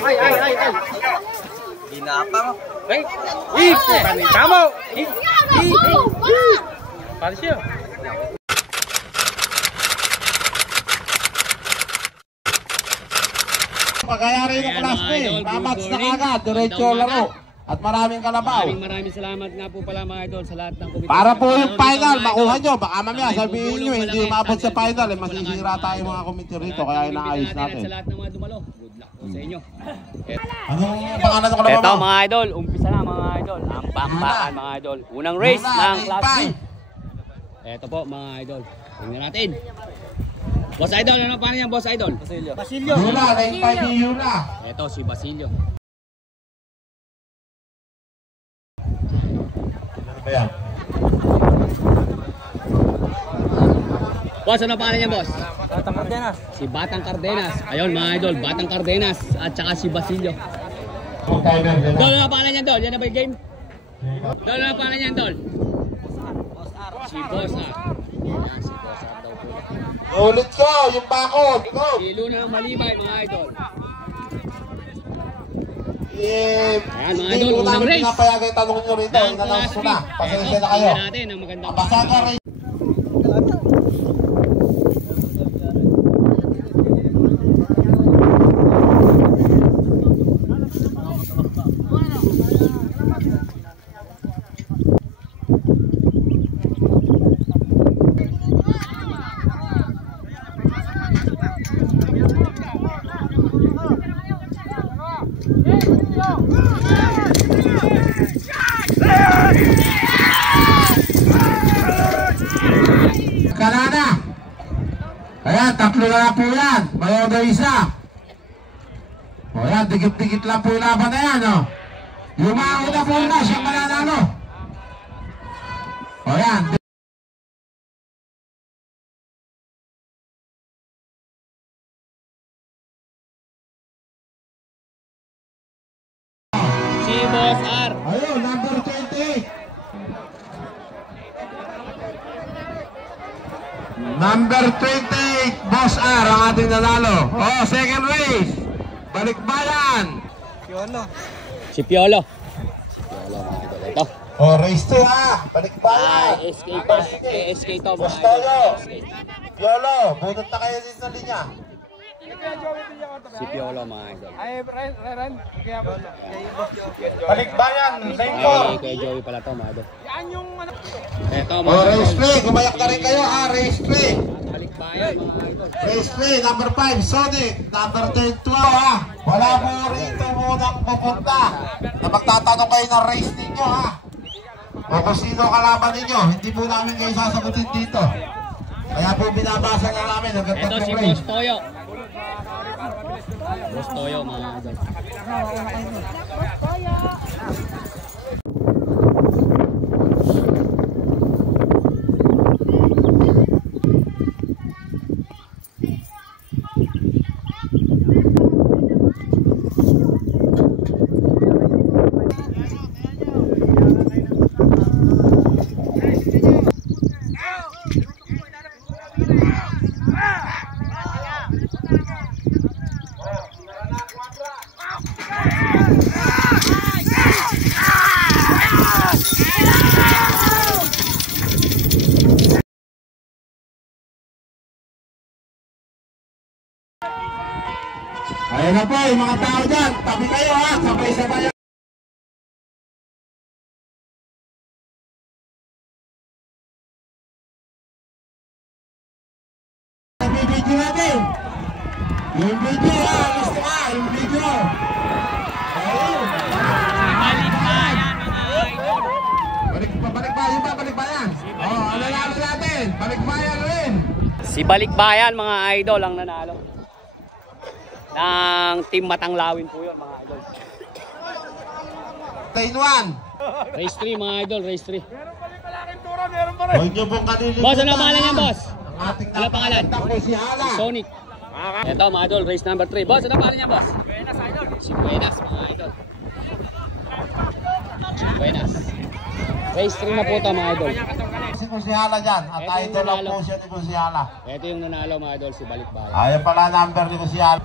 Ay. Ginapang. Ay. Tama. Para siya. Pagayari ng classmate, mamats na kagad, diretso laro. At maraming kalabaw. Maraming salamat nga po pala mga idol sa lahat ng komite. Para po yung final, makuha nyo. Baka mamaya sabihin nyo, hindi maabot sa final. Masisira tayo mga komite rito, kaya inaayos natin. Sa lahat ng mga dumalo, good luck po sa inyo. Anong pangalan ng kalabaw? Ito mga idol, umpisa na mga idol. Ang pakpakan mga idol. Unang race ng Class B. Ito po mga idol. Tingnan natin. Boss Idol, ano pa niyan Boss Idol? Basilio. Yula, 9-5 ni Yula. Ito si Basilio. Ano ba yan? Boss, ano pangalan niya, boss? Batang Cardenas. Si Batang Cardenas. Ayun, mga idol, Batang Cardenas at saka si Basilio. Dol, ano pangalan niya, Dol? Yan na ba yung game? Dol, ano pangalan niya, Dol? Si Boss R. Yan, si Boss R daw po. Ulit ko, yung bakod. Si Luna ng Malibay, mga idol. Ayan, mga idol, unang race. Pinapayagay tanong nyo rito, inannounce ko na. Pasensya na kayo. Tingnan natin ang magandang Abasaga race. Kanana. Ayan, tatlo na po yan. Bayaw na isa. O yan, dikit-dikit lang po yung laban na yan. O. Yung mauna po na, siyang mananalo. O yan. si Boss R. Ayun, number 20. Number 28, Boss R, ang ating nanalo. Oh, second race. Balikbayan. Si Piolo. Si Piolo, mga idol. Ito. Oh, race 2 ha. Balikbayan. SK pa. SK to, mga Boss idol. Toyo. Yolo, bunot na kayo dito sa linya. Si Piolo, mga idol. Balikbayan, Ay, kay Joey pala to, mga idol. Ito, mga oh, idol. race 3. Gumayak na rin kayo ha. Race 3. Balikbayan, mga idol. Race 3, number 5, Sonic. Number 12 ha. Wala mo rito munang pupunta. Na magtatanong kayo ng race ninyo ha. O kung sino kalaban ninyo. Hindi po namin kayo sasagutin dito. Kaya po binabasa na namin. Ang ganda Ito ng si race. Boss Toyo. Boss Toyo, mga idol. Ayan na po yung mga tao dyan. Tabi kayo ha. Sabay-sabay. Video natin. Yung video ha. Gusto ka. Yung video. Ayun. Balikbayan ba? Balikbayan. Oh, alala natin. Balikbayan rin. Si Balikbayan, mga idol, ang nanalo. Ng Team Matanglawin po yun, mga idol. Lane 1. Race 3, mga idol, race 3. Huwag niyo pong kalilimutan. Boss, ano pangalan niya, boss? Ang ating Ano pangalan? napakaganda po si Hala. Sonic. Ito, mga idol, race number 3. Boss, ano pangalan niya, boss? Si Buenas, mga idol. Si Buenas. Race 3 na po ito, mga idol. Kunsihala dyan. At Ito yung idol lang nanalo. po siya ni Kunsihala. Ito yung nanalo mga idol, si Balikbayan. Ayan pala number ni Kunsihala.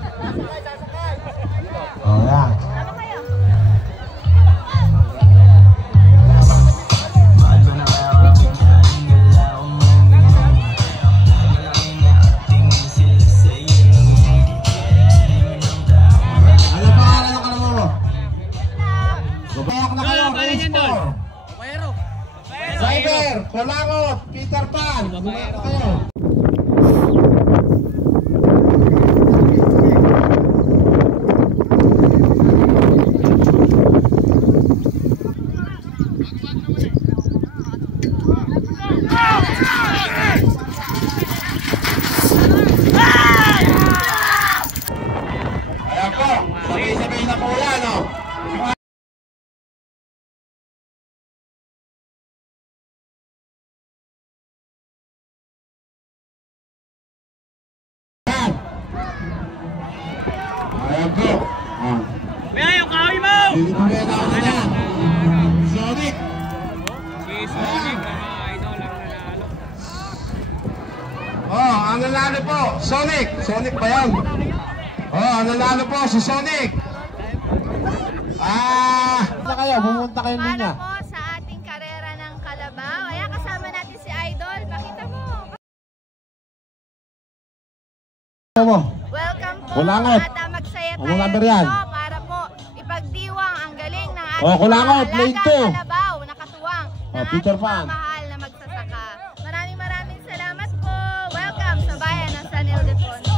O yan. Ano pangalan ng kalamo mo? Gumayak na kayo, Ano pangalan niyan, Dol? Cyber, Kulangot, Peter Pan. Gumayak na kayo. Ayan po, sabay-sabay na po yan, no? Ayan po. May ayaw, kawin mo! Dito po yan ako na yan. Sonic. Si Sonic, mga idol, ang nanalo. Oh, ang nanalo po, Sonic. Sonic ba yan? Oh, ang nanalo po, si Sonic. Na kayo, pumunta kayo Para niya. po sa ating karera ng Kalabaw. Ayan, kasama natin si Idol. Pakita mo. Welcome po. Kulangot. At magsaya tayo Anong number yan? dito para po ipagdiwang ang galing ng ating Oh, Kulangot, mga lane alagang 2. Kalabaw. Nakatuwang Oh, ng Peter ating Pan. mga mahal na magsasaka. Maraming salamat po. Welcome sa bayan ng San Ildefonso.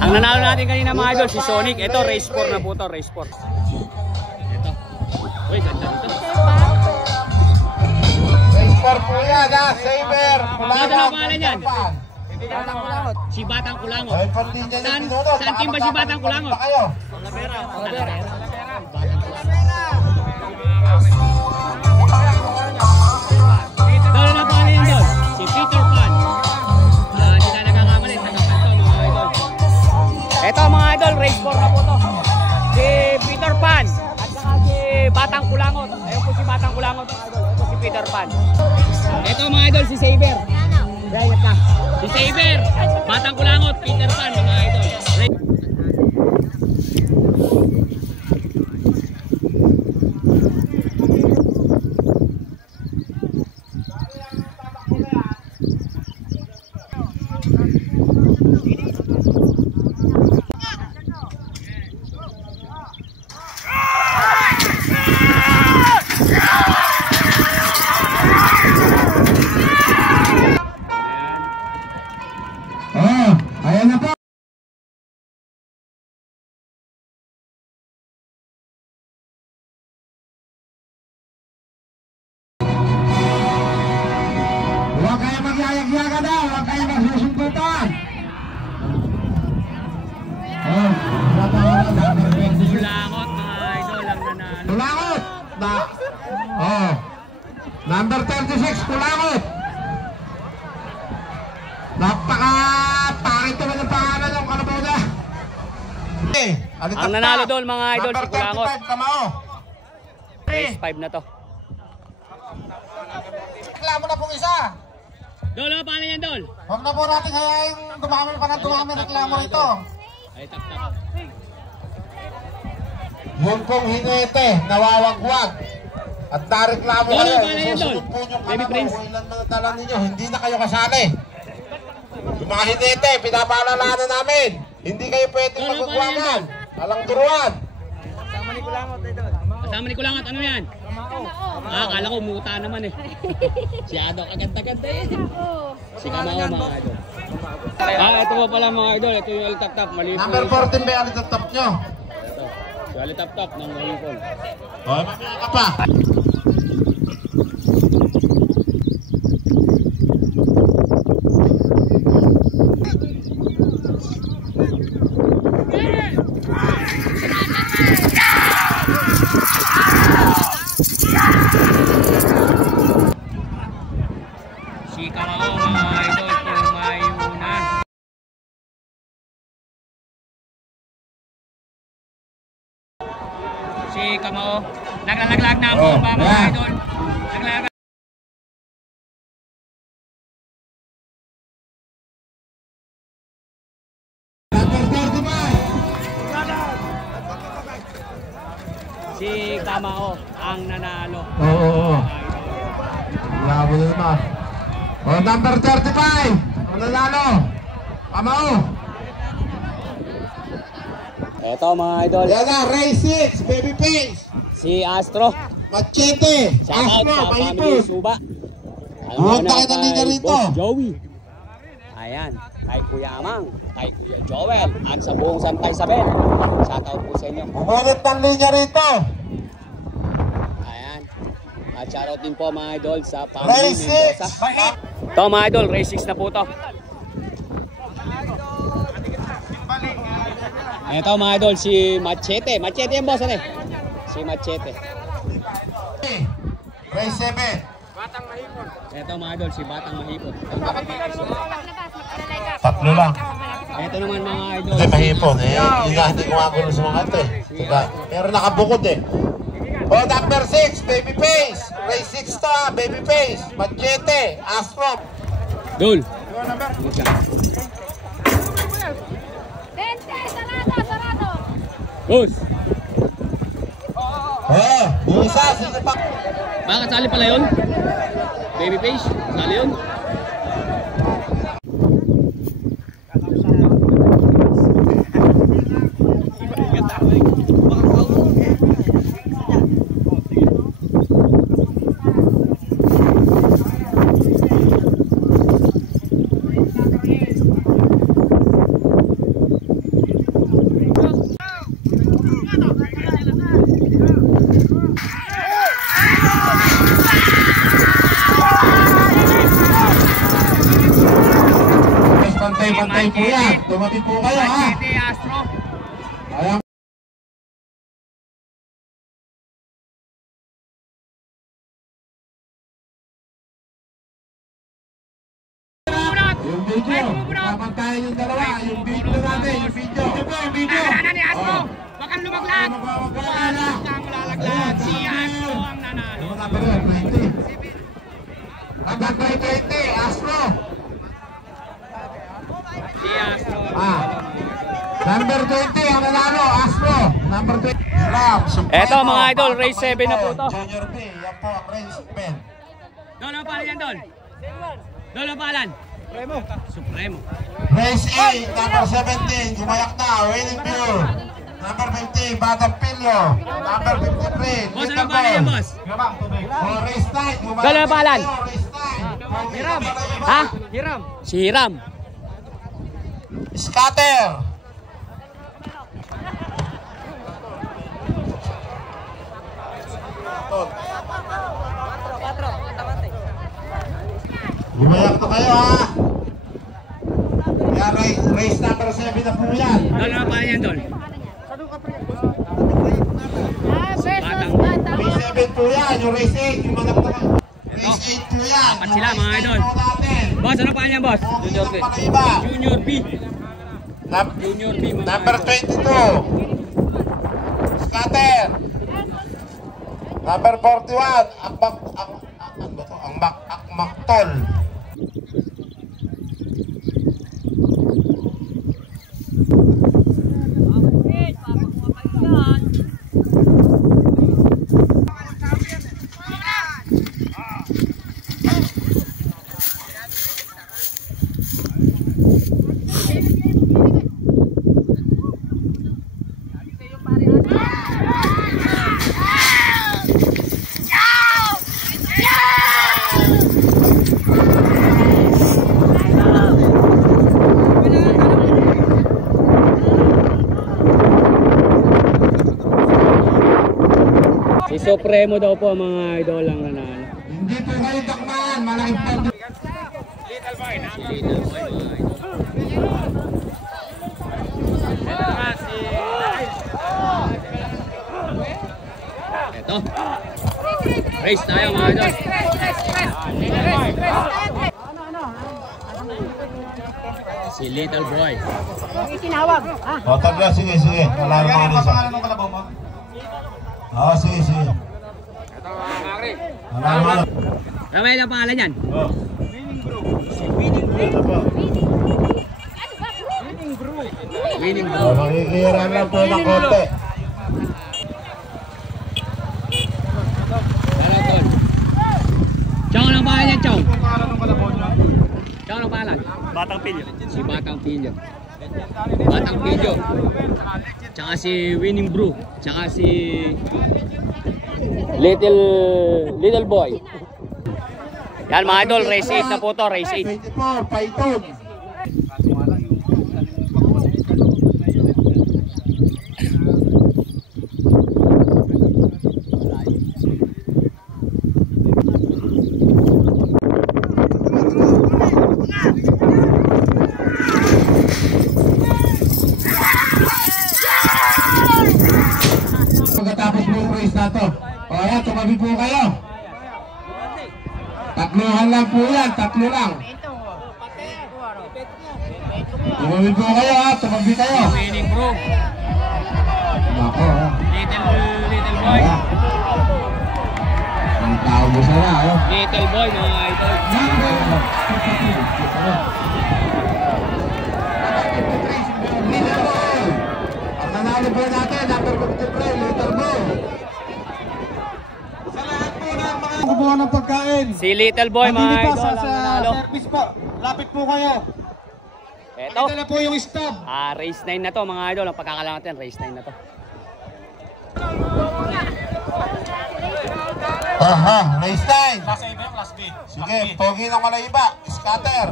Ang nanalo natin kanina mga idol, si Sonic. Ito, race 4 na po to, race 4. Ito. Uy, ganda nito. Race 4 po yan, ha? Saber, Ano Kulangot, ang pangalan yan? Peter Pan. Si Batang Kulangot. Ay, pati niya yung Saan- pinuno. saan team ba si Batang Kulangot? Pa kayo. Dolo na pangalan yan doon. Si Peter Pan. Hindi na nagkakamali. Tagapan to mga idol. Ito mga idol, race 4 na po to. Si Peter Pan. At saka si Batang Kulangot. Ayun po si Batang Kulangot mga idol. Ito si Peter Pan. Ito mga idol, si Saber. Right ka. Si Saber. Batang Kulangot, Peter Pan mga idol. Oh, ayan na po. Huwag kayo magyayag-yaga daw, huwag kayo magsusuntutan. Oh, Kulangot mga idol ang nanalo. Kulangot! Oh, number 36, Kulangot! Napaka-pangit naman ang pangalan ng kalabaw na. Ang nanalo doon mga idol, si Kulangot. Number 35, Kamao. Race 5 na to. Reklamo na pong isa. Dol, ano paano yan, Dol? Huwag na po natin hayaan dumami pa ng dumami reklamo rito. Ay, tap. Yun pong hinete, nawawagwag. At nareklamo Dol, kayo. ano paano yan, Dol? Susunod po yung Baby kalabaw. Prince. Kung ilan mga dala ninyo, hindi na kayo kasali. Yung mga hinete, pinapaalalanan namin. Hindi kayo pwedeng Dol, ano paano yan, magwagwagan. Alang turuan. Kasama ni Kulangot, ano yan? Akala ko muta naman eh. Siyado kaganda-ganda eh. Si Kamao mga idol. Ito po pala mga idol. Ito yung alitap-tap. Mali po. Number 14 ba yung top nyo? Ito. Yung alitap-tap ng Malipol. O, mamaya ka pa. Si Kamao mga idol. Tumayuna. Si Kamao. Naglalaglag na ang bomba mga idol. Naglalaglag. Si Kamao ang nanalo. Oo. Bravo naman. Oh, number 35. Ang nanalo. Kamao. Eto mga idol. Yan na, race 6, baby face. Si Astro. Machete. Shoutout Astro, sa family Mahipos. Suba. Punta ka ng linya rito. Boss Joey. Ayan. Kay Kuya Amang. Kay Kuya Joel. At sa buong Santa Isabel. Shoutout po sa inyo. Bumunit ng linya rito. Ayan. At shoutout din po mga idol sa family Race Mendoza. 6. Ito mga idol, race 6 na po to. Ito mga idol, si Machete. Machete yung boss, ano eh? Si Machete. Race 7. Ito mga idol, si Batang Mahipon. Tatlo lang. Ito naman mga idol. Hindi, mahipon. Yun nga, hindi ko nga gulo sa mga ito eh. Pero nakabukod eh. Oh, number 6, baby face. Race 6 to ha, baby face. Machete, Astro. Dul. Boss. Oh, yung isa, sino pa? Baka sali pala yun? Baby face, sali yun? Pantay po yan. Tumabi po kayo ha. Astro. Ayan. Yung video. Papantayan yung dalawa. Yung video natin. Yung video. Yung video. Ni Astro. Wag kang lumaglag. Wag kang malalaglag. Si Astro ang nanalo. Hanggang 20, Astro. Si Astro. Number 20 ang nanalo, Astro. Number 20. Eto mga idol, race 7 na po to. Junior B, yan po ang race 7. Dol, ang palan yan, Dol? Dol, ang palan? Supremo. Race 8, number 17, gumayak na, Wailing View. Number 50, Batang Pilyo. Number 53, Boss, Little ano palan yan, Boy. boss? Oh, race 9, gumayak Dol, ang palan? Race 9. Hiram. Ha? Hiram. Si Hiram. Scatter. Gumayak na kayo ha. Yan, race number 7 na po yan. Dol, ang palan yan, Dol? Race 7 po yan, yung race 8, yung mga race 8 po yan. Apat sila mga idol. Boss, ano palan yan, boss? Junior B. Junior B. Junior B, mga Number idol. 22. Scatter. Number 41. Akmaktol. Si Supremo daw po mga idol ang nanalo. Hindi po kayo takman. Malaking po. Little boy, mga idol. Ito. Race tayo mga idol. Si Little Boy. O, tabla. Sige. Wala na mga isa. Oo, sige. Ramay ang pangalan yan? Winning Brew. Makikira lang po ng konti. Chong, anong pangalan yan, Chong? Chong, anong pangalan? Batang Pilyo. Si Batang Pilyo. Batang Pilyo. Tsaka si Winning Brew. Tsaka si Little Boy. Yan mga idol, race 8 na po to, race 8. 24, Python. Pagkatapos mo yung race na to. O yan, tumabi po kayo. Tatluhan lang po yan, tatlo lang. Tumabi po kayo ha, tumabi kayo. Winning Brew. Ako ha. Little Boy. Ang tao mo sana ha. Little Boy mga idol. Little Boy. Ang nanalo po natin, number 53, Little Boy. Sa lahat po ng mga kubuhan ng pagkain. Si Little Boy mga Nandito idol sa ang nanalo. service po. Lapit po kayo. Eto. Ito na po yung stop. Race 9 na to mga idol. Ang pagkakalang natin, race 9 na to. Aha, race time. Class A ba yung Class B? Sige, pogi ng Malaiba. Scatter.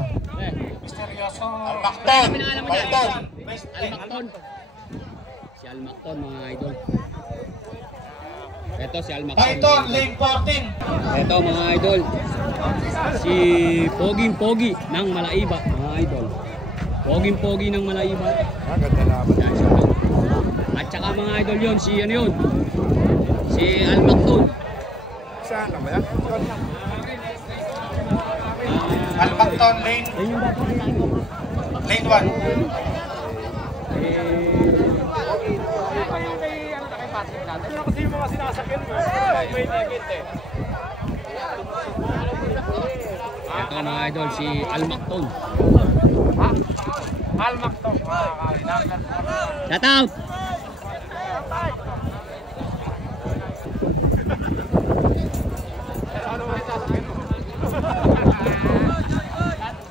Misteryoso. Almakton. Python. Almakton. Si Almakton mga idol. Eto si Almakton. Python, lane 14. Eto mga idol. Si Poging-Pogi ng Malaiba mga idol. Poging-Pogi ng Malaiba. Ganda laban. Yan siya. At saka mga idol yun, si ano yun? Si Almakton. Saan na ba yan? Almakton, lane 1. Kasi yung mga sinasakyan mo, may limit eh. Ito mga idol, si Almakton. Almakton. Shout out!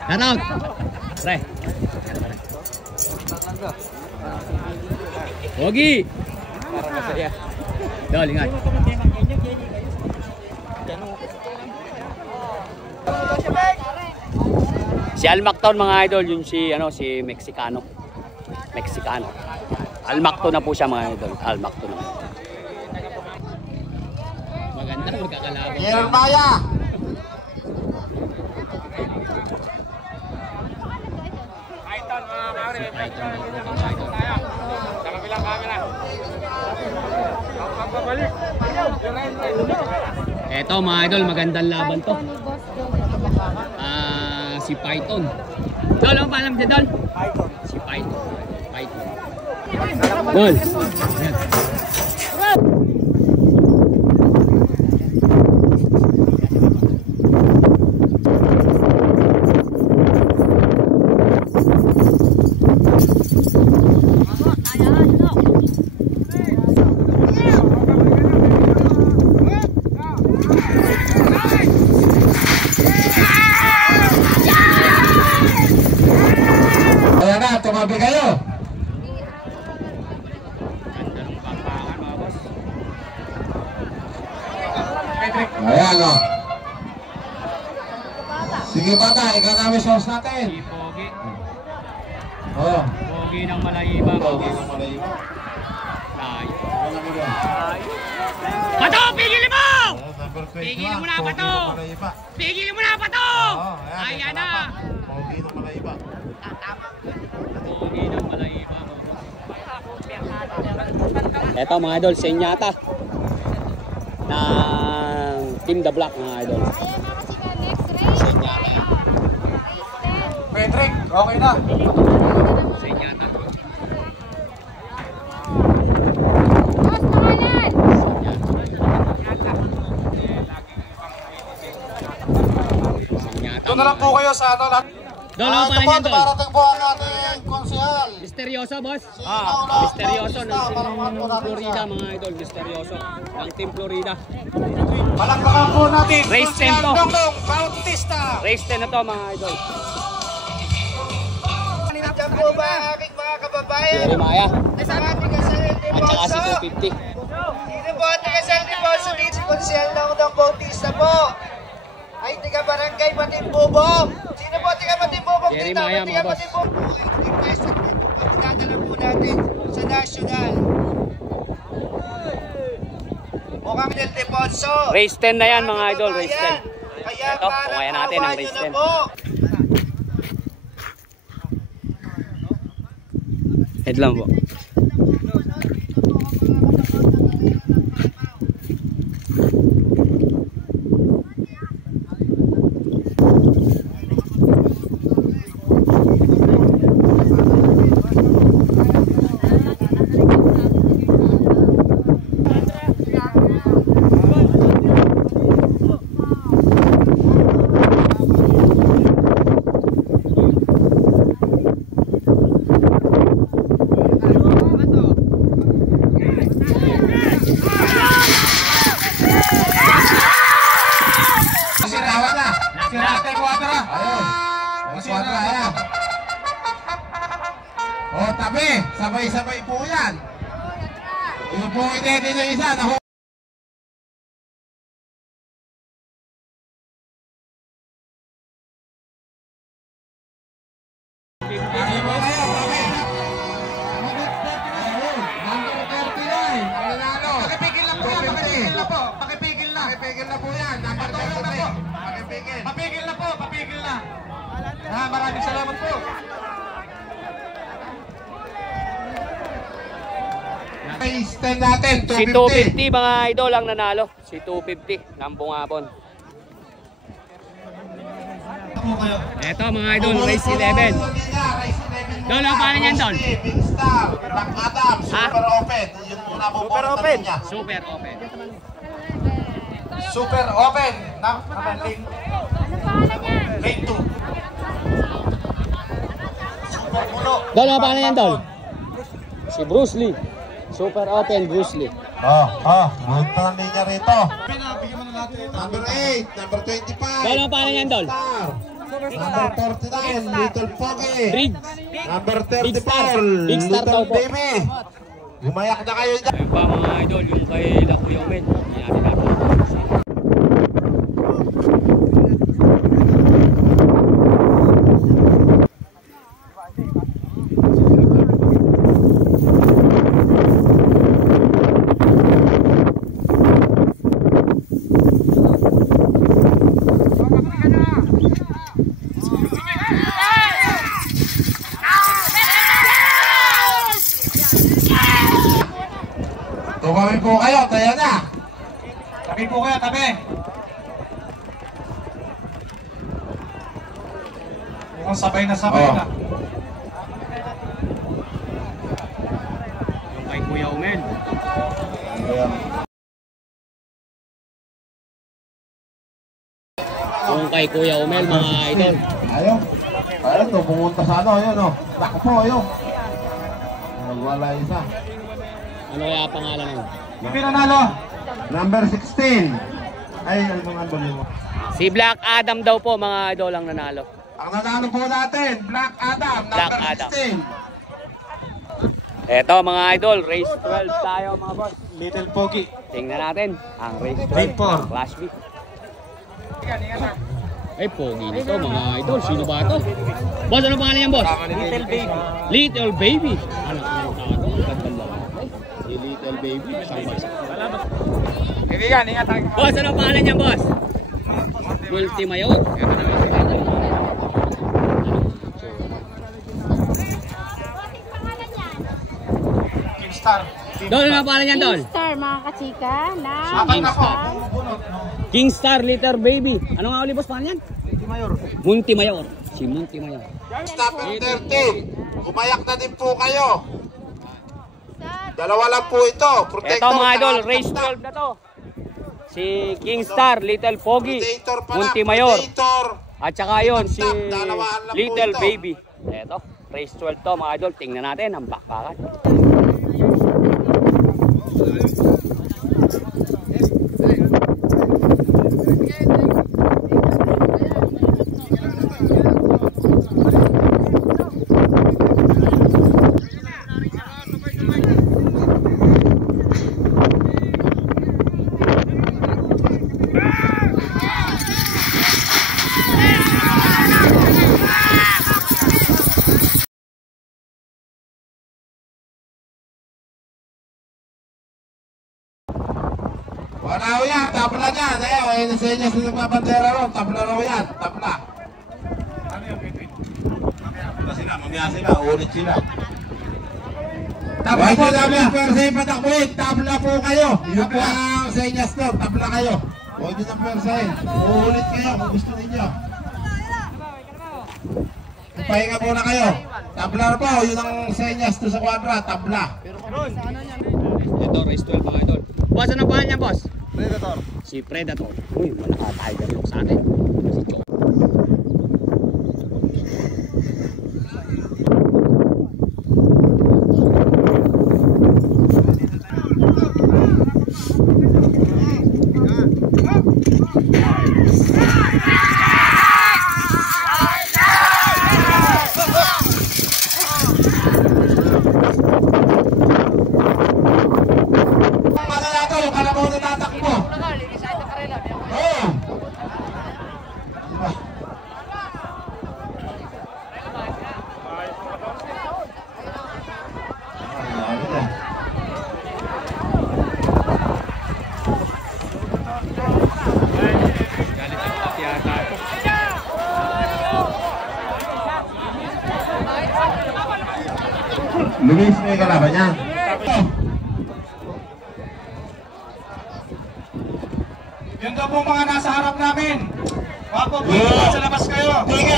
Shout out! Pre. Pogi! Parang masaya. Dol, ingat. Si Almakton mga idol, yun si si Mexicano. Almakton na po siya mga idol. Almakton na. Maganda magkakalaban. Jeremiah. Python mga kare. Python. Sa kabilang camera. Pagbabalik. Eto mga idol, magandang laban to. Si Python. Dol, ano pa alam dyan, Dol? Python. Si Python. Dol. Ayan na, tumabi kayo. Ganda ng pampakan mga boss. Ayan o. Sige bata, ikaw namin source natin. Si Pogi. Oh. Pogi ng Malaiba. Pogi ng Malaiba. Tayo. Pato, pigilin mo! Pigilin mo na, Pato! Pigilin mo na, Pato! Ayan na. Pogi ng Malaiba. Pogi ng Malaiba. Eto mga idol, senyata ng Team The Black mga idol. Patrick, okay na. Senyata. lang po kayo sa ano lang. Dol, ano Ito pangalan po, yan, Dol? dumarating po ang ating konsehal. Misteryoso, boss. Sino Misteryoso ng Bautista? Team Palakpakan po natin Florida, siya. mga idol. Misteryoso ng Team Florida. Palakpakan po natin. Race Konsehal 10 to. Dongdong Bautista. Race 10 na to, mga idol. Diyan po ba aking mga kababayan? Jeremiah. Sa ating kasal At saka si 250. Sino po ating kasal ni Boso dito? Si Konsehal ng Bautista po. Ay, tiga barangay Matimbubong. Sino po tiga Matimbubong dito? Jeremiah, Tiga mga boss. Matimbubong. Yung peso po, dinadala po natin sa national. Mukhang Del Deponso. Race 10 na yan, mga idol. Race 10. Kaya Ito, kumayan natin ang race 10. Head lang po. Sinawa na. Sinawa Quadra. Ayun. Quadra, ayan. O, tabi. Sabay-sabay po yan. Yung po idedi nyo isa. Tabi mo kayo, tabi. Ayun, number 39. Ang nanalo. Pakipigil lang po yan. Pakipigil na po. Pakipigil na. Pakipigil na po yan. Number 39. Pakipigil. Papigil na po. Papigil na. Maraming salamat po. Race 10 natin, Si 250. 250, mga idol, ang nanalo. Si 250 ng Bungabon. Eto, mga idol, race 11. Dol, ang pangalan niyan, Dol? Big Star, Black Adam, Super Open. Yun muna po Super Open. niya. Super open. Super Open. Lane Ano pangalan niya? 2. Super Puno. Dol, ang pangalan niyan, Dol? Si Bruce Lee. Super open, Bruce Lee. Buhat pa ng linya rito. Number 8, number 25. Dol, ang pangalan niyan, Dol? Star. Number 39, Little Foggy. Briggs. Number Big Star. 34, Big Star daw Little po. Baby. Gumayak na kayo dyan. Ayun pa, mga idol, yung kay Kuya Umen. Hindi natin natin. Tumabi po kayo, tayo na. Tabi po kayo, tabi. Mukhang sabay na sabay Oh. na. Yung kay Kuya Umen. Yung kay Kuya Umel, mga idol. Ayun. Ayun, to, pumunta sa ano, ayun, oh. Naku po, ayun. Wala isa. Ano kaya pangalan nun? Yung pinanalo. Number 16. Ay, ano mga bali mo? Si Black Adam daw po, mga idol, ang nanalo. Ang nanalo po natin, Black Adam, Black number Adam. 16. Eto, mga idol, race 12 tayo, mga boss. Little Pogi. Tingnan natin ang race 12 Grade 4. ng Class B. Ay, pogi nito, mga idol. Sino ba ito? Boss, ano pangalan niyan, boss? Little Baby. Little Baby. Ano ito? Ang ganda lang. Si Little Baby. Kaibigan, ingat tayo. Boss, ano pangalan niyan, boss? Multimayor. Ito naman si Tatay. Kingstar. Dol, ano pangalan niyan, Dol? Star, mga kachika. Apat na po. Kingstar, Little Baby. Ano nga ulit, boss, pangalan niyan? Multimayor. Si Multimayor. Number 13. Umayak na din po kayo. Dalawa lang po ito. Ito, mga idol, tsaka race Top-top. 12 na to. Si Kingstar, Little Foggy, Predator pala. Multimayor. Predator. At saka yun, si Dalawaan lang po Little ito. Baby. Eto, race 12 to mga idol. Tingnan natin ang bakbakan. Wala ho yan, tabla dyan. Ayun, sa inyo sa nagbabandera ron. Tabla raw yan, tabla. Mamaya sila, ulit sila. Tabla po namin, persa yung patakbuhin. Tabla po kayo. Yun po ang sa inyo store, tabla kayo. Huwag nyo ng persahin. Uulit kayo kung gusto ninyo. Pahinga muna kayo. Tabla na po, yun ang sa inyo store sa kwadra, tabla. Ito, race 12 mga idol. Boss, ano pangalan niya, boss? Predator. Si Predator. Uy, malaka-tiger yung sa akin. Si Chok. Luis, may kalaban yan. Yun daw po mga nasa harap namin. Wapo po, sa labas kayo. Sige,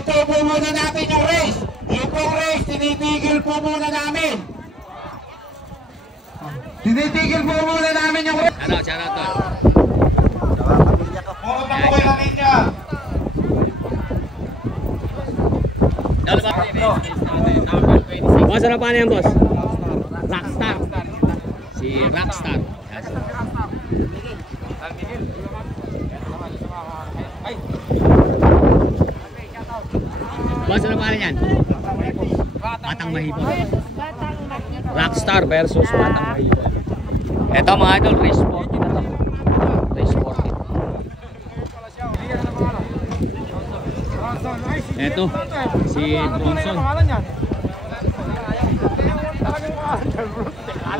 ito po muna natin yung race. Yung pong race, tinitigil po muna namin. Tinitigil po muna namin yung race. Ano, shout out to. Puro na po kayo ng linya. Boss, ano pangalan yan, boss? Rockstar. Si Rockstar. Boss, ano pangalan yan? Batang Mahibon. Rockstar versus Batang Mahibon. Ito mga idol, race 40 na to. Race 40. Ito, si Bronson.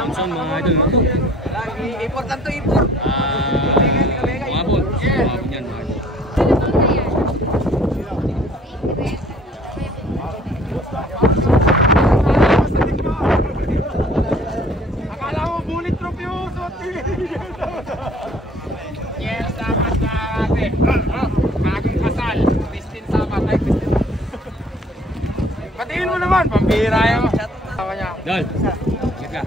Bronson mga idol. Ito. Importante import. Wabon. Wabon yan mga idol. Akala mo bulletproof yung suot niya. Yes, dapat na ate. Aking kasal. Christine Sabat. Ay, Christine. Patingin mo naman. Pambihira yan mo. Dol. Check ka.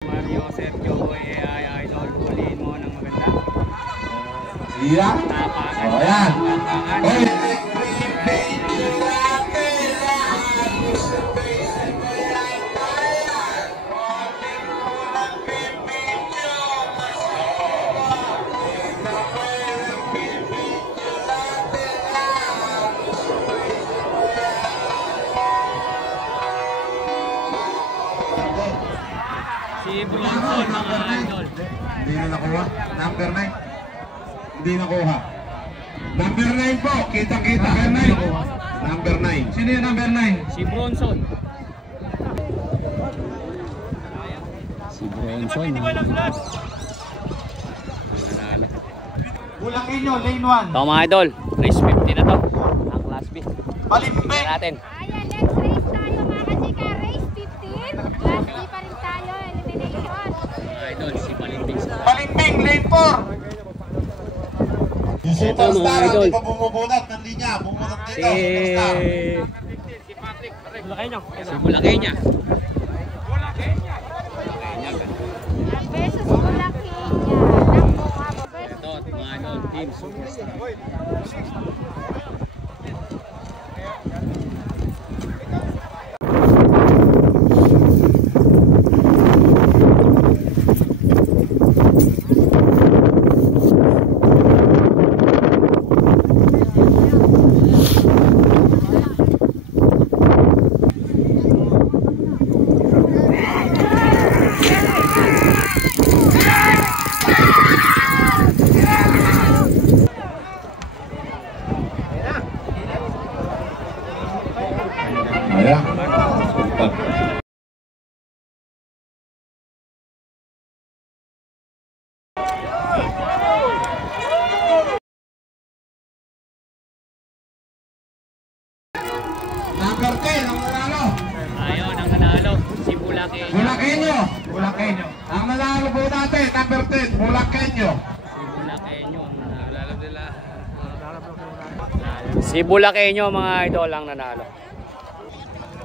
Mario Sergio ay idol, huliin mo ng maganda. Iya. Tapakan. O yan. Tapakan. Oy. Si Bronson mga idol. Hindi na nakuha. Number 9. Hindi nakuha. Number 9 po. Kita-kita ka 9. Number 9. Sino yung number 9? Si Bronson. Si Bronson. Bulakenyo, lane 1. Ito mga idol, race 50 na to. Ang class B. Balimbing. Tingnan natin. Ayan, next race tayo mga kachika. Race 15. Class B pa rin tayo. Elimination. Mga idol, si Balimbing. Balimbing, lane 4. Yung Ito, mga superstar, idol. hindi pa bumubunat ng linya. Bumunat Si... dito, superstar. Si Bulaqueña. Versus Bulakenyo. Naku, abo. Versus Ito, mga idol, team superstar. Ayan. Number 10, ang nanalo. Ayun, ang nanalo, si Bulaqueña. Bulakenyo. Bulakenyo. Ang nanalo po natin, number 10, Bulakenyo. Bulaqueño ang nanalo nila. Si Bulaqueño mga idol ang nanalo.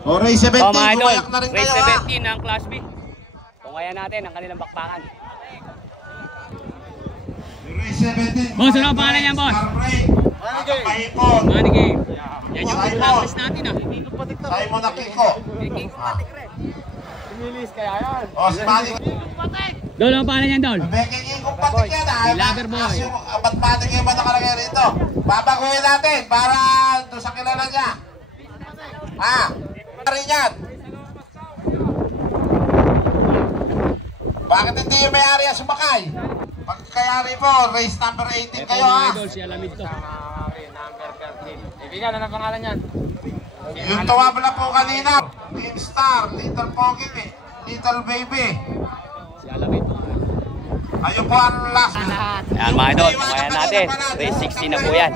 O, race 17, So mga idol, kumayak na rin race kayo ha. 17 ng class B. Tungayan natin ang kanilang bakbakan. Race 17. Boss, ano ang pangalan niyan, boss? Mahipon. Money game. Yan yung practice natin ah. Simon Akiko. O, si Manny. Dol, ano ang pangalan niyan, Dol? Beking Ikong patik yan ha. Si Loverboy. Ba't patik yung ba nakalagay rito? Babaguhin natin para doon sa kilala niya. Ha? Rin yan. Bakit hindi yung may-ari ang sumakay? Pagkayari po, race number 18 Ito kayo mga ha. idol, si Alamid to. Yung tawabla po kanina, Team Star, Little Pogi, Little Baby. Si Alamid. Ayun po ang last. Ayan mga idol, tungayan natin. Race 16 na po yan.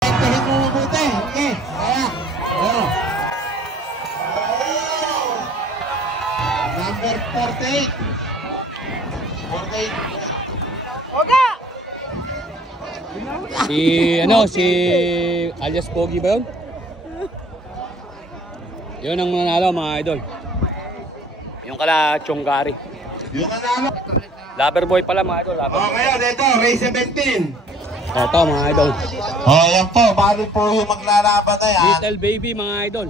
Tingin mo mabuti. Okay. Kaya. Oh. Number 48. 48. Si alias Pogi ba yun? Yun ang nanalo mga idol. Yung kala Chonggari. Yun nanalo. Loverboy pala mga idol. O ngayon, ito, race 17. Ito mga idol. O, yan po. Bali po yung maglalaban na yan. Little Baby mga idol.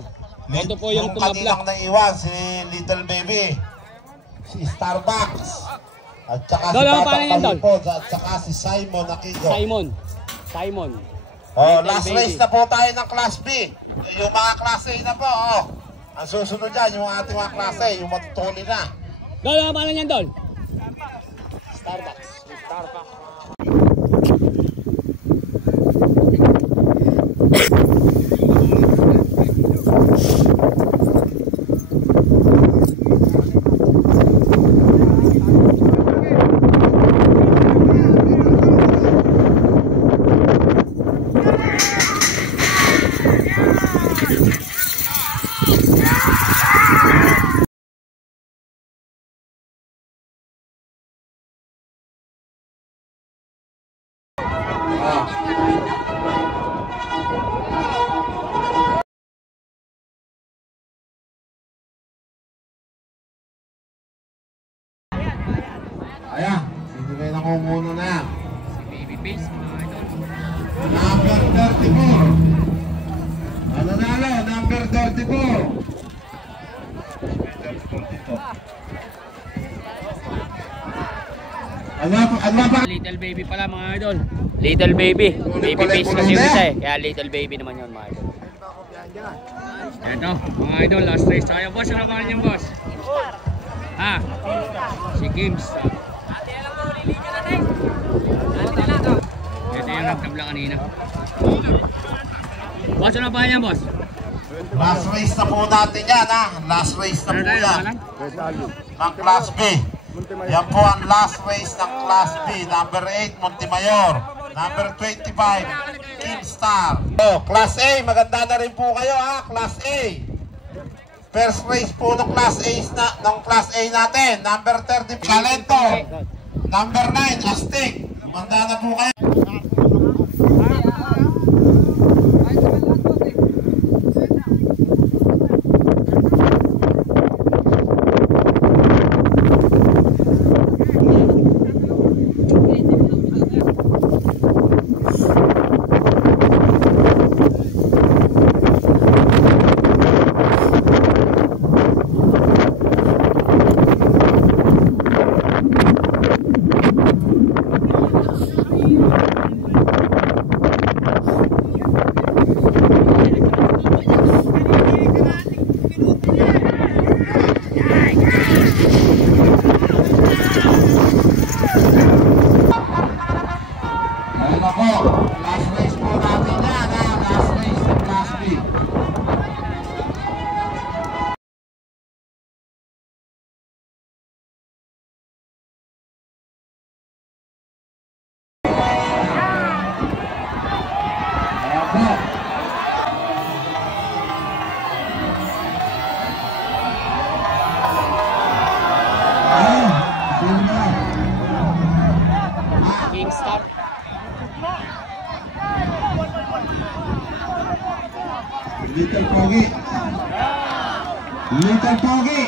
Ito po yung kanilang tumabla. naiwan, si Little Baby. Si Starbucks. At saka si Dol, ano Batang pangalan yan, Dol? Palipod. At saka si Simon Akiko. Simon. O, Little last Baby. race na po tayo ng Class B. Yung mga Class A na po, o. Ang susunod dyan, yung ating mga Class A, yung matutuli na. Dol, ano pangalan yan, Dol? Ayan, sino kayo namumuno na? Si Babyface, mga idol. Number 34. Ano nalo? Number 34. Ano ba? Little baby pala mga idol. Little baby. Babyface kasi yung isa eh. Kaya little baby naman yun mga idol. Eto, mga idol, last race tayo. Boss, ano pangalan niyan, boss? Ha? Si Kimstar. Ito yung nagtabla kanina. Boss, ano pangalan niyan, boss? Last race na po natin yan, ha? Last race na Ano po tayo, yan. alam? Ng Class B. Yan po ang last race ng Class B. Number 8, Montemayor. Number 25, Kimstar. Oh, Class A, maganda na rin po kayo, ha? Class A. First race po ng Class A natin. Number 30, Calento. Number 9, Aztec. Maganda na po kayo. Ayun na po, last race po natin yan, ha? Last race ng Class B. Ayan po. Ayun, sino ba? Kingstar. Little Pogi. Little Pogi.